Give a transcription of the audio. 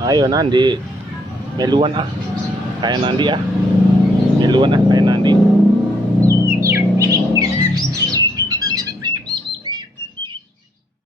Ayo Nandi, meluan ah, kayak Nandi ah, meluan ah kayak Nandi.